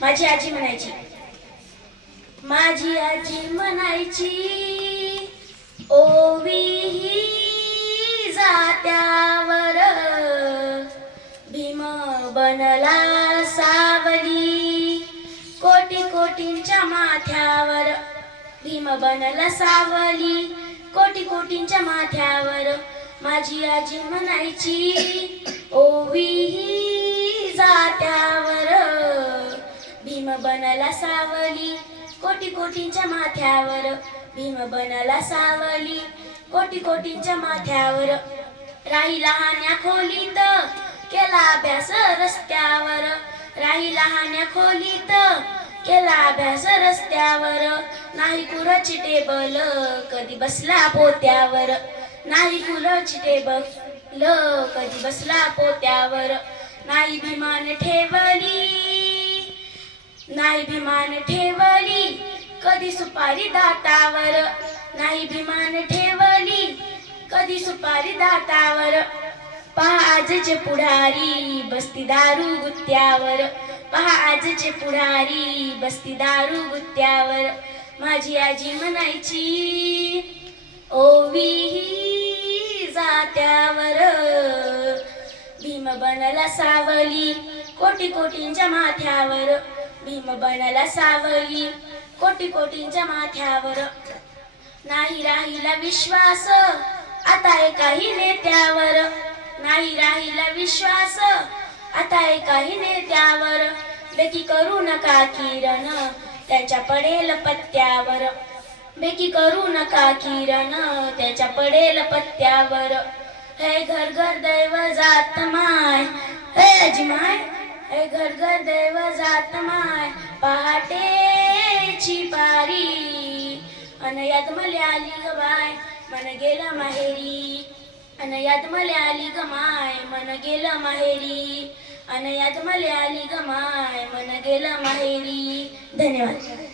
माझी आजी म्हणायची माझी आजी म्हणायची ओवी ही जात्यावर भीम बनला सावली. कोटी कोटींच्या माथ्यावर भीम बनला सावली. कोटी कोटींच्या माथ्यावर माझी आजी म्हणायची बनला सावली. कोटी कोटींच्या माथ्यावर. भीम बनला सावली. कोटी कोटींच्या माथ्यावर. राही लहान्या खोलीत. केला अभ्यास रस्त्यावर. राही लहान्या खोलीत. केला अभ्यास रस्त्यावर. नाही कुराची टेबल कधी बसला पोत्यावर. नाही कुराची टेबल कधी बसला पोत्यावर. नाही भीमान ठेवली. नाही भीमान ठेवली कधी सुपारी दातावर. नाही भीमान ठेवली कधी सुपारी दातावर. पहा आजचे पुढारी बसती दारू गुत्त्यावर पहा आजचे पुढारी बसती दारू गुत्त्यावर माझी आजी म्हणायची ओवी जात्यावर. भीम बनला सावली कोटी कोटींच्या माथ्यावर. भीम बनला सावली कोटी कोटींच्या माथ्यावर. नाही राहिला विश्वास आता एकाही नेत्यावर. नाही राहिला विश्वास आता एकाही नेत्यावर. बेकी करू नका किरण त्याच्या पडेल पत्त्यावर. बेकी करू नका किरण त्याच्या पडेल पत्त्यावर. हे घर घर दैव जात माय हे अजिमाय ए घर घर देव जात माय पहाटेची पारी. अन याद मले आली ग बाय मन गेलं माहेरी. अन याद मले आली ग माय मन गेलं माहेरी. अन याद मले आली ग माय मन गेलं माहेरी. धन्यवाद.